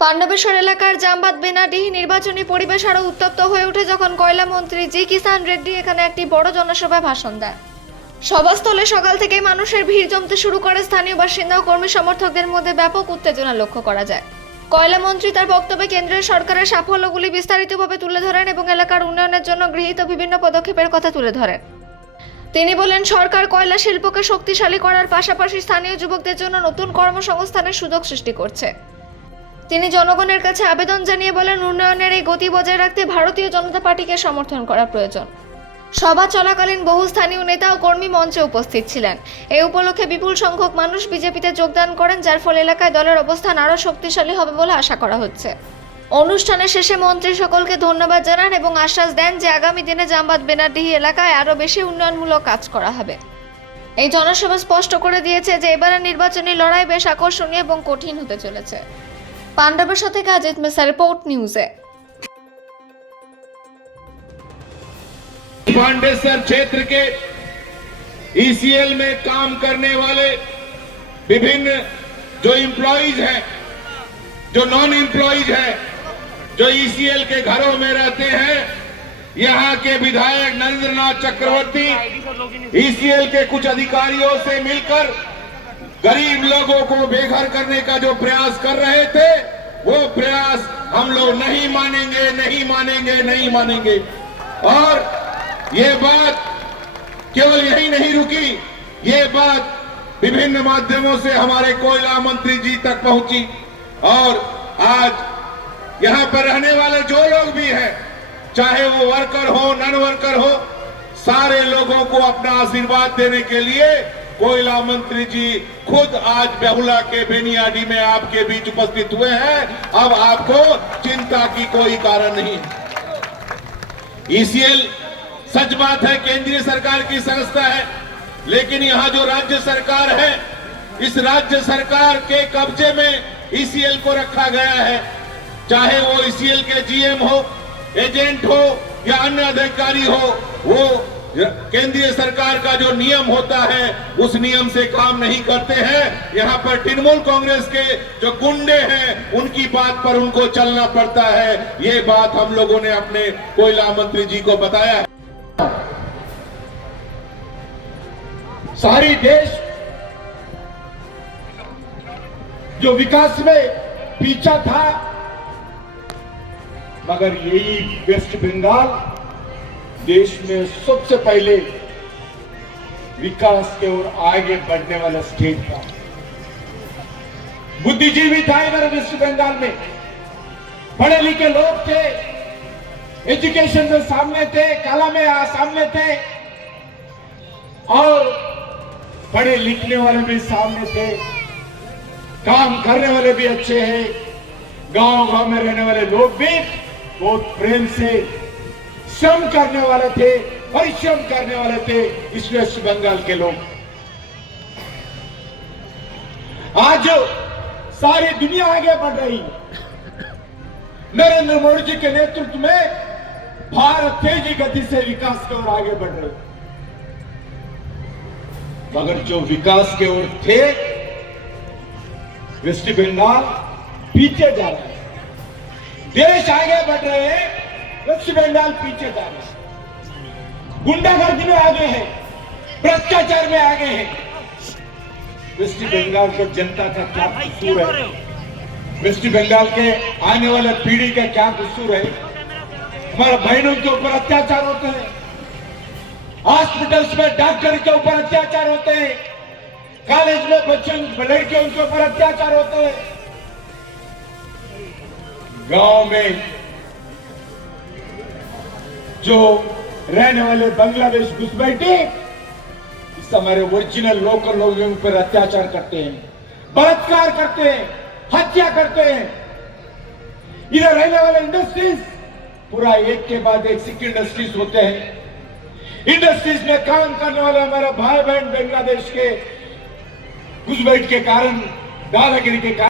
পাণ্ডবেশ্বর এলাকার জামবাদ বেনাডিহি নির্বাচনী পরিবেশ আরো উত্তপ্ত হয়ে ওঠে যখন কয়লা মন্ত্রী জি কিষান রেড্ডি এখানে একটি বড় জনসভায় ভাষণ দেন। সভাস্থলে সকাল থেকেই মানুষের ভিড় জমতে শুরু করে। স্থানীয় বাসিন্দা ও কর্মী সমর্থকদের মধ্যে ব্যাপক উত্তেজনা লক্ষ্য করা যায়। কয়লা মন্ত্রী তার বক্তব্যে কেন্দ্রীয় সরকারের সাফল্যগুলি বিস্তারিতভাবে তুলে ধরেন এবং এলাকার উন্নয়নের জন্য গৃহীত বিভিন্ন পদক্ষেপের কথা তুলে ধরেন। তিনি বলেন, সরকার কয়লা শিল্পকে শক্তিশালী করার পাশাপাশি স্থানীয় যুবকদের জন্য নতুন কর্মসংস্থানের সুযোগ সৃষ্টি করছে। তিনি জনগণের কাছে আবেদন জানিয়ে বলেন, উন্নয়নের এই গতি বজায় রাখতে ভারতীয় জনতা পার্টিকে সমর্থন করা প্রয়োজন। সভা চলাকালীন বহু স্থানীয় নেতা ও কর্মী মঞ্চে উপস্থিত ছিলেন। এই উপলক্ষে বিপুল সংখ্যক মানুষ বিজেপিতে যোগদান করেন, যার ফলে এলাকায় দলের অবস্থান আরও শক্তিশালী হবে বলে আশা করা হচ্ছে। অনুষ্ঠানের শেষে মন্ত্রী সকলকে ধন্যবাদ জানান এবং আশ্বাস দেন যে আগামী দিনে জামবাদ বেনাডিহি এলাকায় আরও বেশি উন্নয়নমূলক কাজ করা হবে। এই জনসভা স্পষ্ট করে দিয়েছে যে এবারের নির্বাচনী লড়াই বেশ আকর্ষণীয় এবং কঠিন হতে চলেছে। পাণ্ডবেশ্বর থেকে अजित मिश्रा, रिपोर्ट न्यूज़ है। पांडेसर क्षेत्र के ईसीएल में काम करने वाले विभिन्न जो एम्प्लॉइज हैं, जो नॉन एम्प्लॉइज हैं, जो ईसीएल के घरों में रहते हैं, यहां के विधायक नरेंद्रनाथ चक्रवर्ती ईसीएल के कुछ अधिकारियों से मिलकर गरीब लोगों को बेघर करने का जो प्रयास कर रहे थे, वो प्रयास हम लोग नहीं मानेंगे, नहीं मानेंगे, नहीं मानेंगे। और ये बात केवल यही नहीं रुकी, ये बात विभिन्न माध्यमों से हमारे कोयला मंत्री जी तक पहुंची। और आज यहां पर रहने वाले जो लोग भी हैं, चाहे वो वर्कर हो, नॉन वर्कर हो, सारे लोगों को अपना आशीर्वाद देने के लिए कोयला मंत्री जी खुद आज बेहुला के बेनियाडी में आपके बीच उपस्थित हुए हैं। अब आपको चिंता की कोई कारण नहीं। ईसीएल सच बात है केंद्रीय सरकार की संस्था है, लेकिन यहां जो राज्य सरकार है, इस राज्य सरकार के कब्जे में ईसीएल को रखा गया है। चाहे वो ईसीएल के जीएम हो, एजेंट हो या अन्य अधिकारी हो, वो केंद्रीय सरकार का जो नियम होता है उस नियम से काम नहीं करते हैं। यहाँ पर तृणमूल कांग्रेस के जो गुंडे हैं उनकी बात पर उनको चलना पड़ता है। ये बात हम लोगों ने अपने कोयला मंत्री जी को बताया है। सारी देश जो विकास में पीछा था, मगर यही वेस्ट बंगाल देश में सबसे पहले विकास के ओर आगे बढ़ने वाला स्टेट था। बुद्धिजीवी था इधर वेस्ट बंगाल में, पढ़े लिखे लोग थे, एजुकेशन में सामने थे, कला में सामने थे, और पढ़े लिखने वाले भी सामने थे, काम करने वाले भी अच्छे हैं। गांव-गांव में रहने वाले लोग भी बहुत प्रेम से श्रम करने वाले थे, परिश्रम करने वाले थे इस वेस्ट बंगाल के लोग। आज सारी दुनिया आगे बढ़ रही है। नरेंद्र मोदी जी के नेतृत्व में भारत तेजी गति से विकास की ओर आगे बढ़ रही है। मगर जो विकास के ओर थे, वेस्ट बंगाल पीछे जा रहा है। देश आगे बढ़ रहे हैं, वेस्ट बंगाल पीछे जा रहे हैं। गुंडागर्दी में आगे हैं, भ्रष्टाचार में आगे हैं। वेस्ट बंगाल को जनता का क्या कसूर है? वेस्ट बंगाल के आने वाले पीढ़ी का क्या कसूर है? हमारे बहनों के ऊपर अत्याचार होते हैं, हॉस्पिटल्स में डॉक्टर के ऊपर अत्याचार होते हैं, कॉलेज में बच्चों लड़कियों के ऊपर अत्याचार होते हैं, गांव में जो रहने वाले बांग्लादेश घुसपैठी इस हमारे ओरिजिनल लोकल लोगों पर अत्याचार करते हैं, बलात्कार करते हैं, हत्या करते हैं। इधर रहने वाले इंडस्ट्रीज पूरा एक के बाद एक सिख इंडस्ट्रीज होते हैं। इंडस्ट्रीज में काम करने वाले हमारे भाई बहन बांग्लादेश के घुसपैठ के कारण, दादागिरी के कारण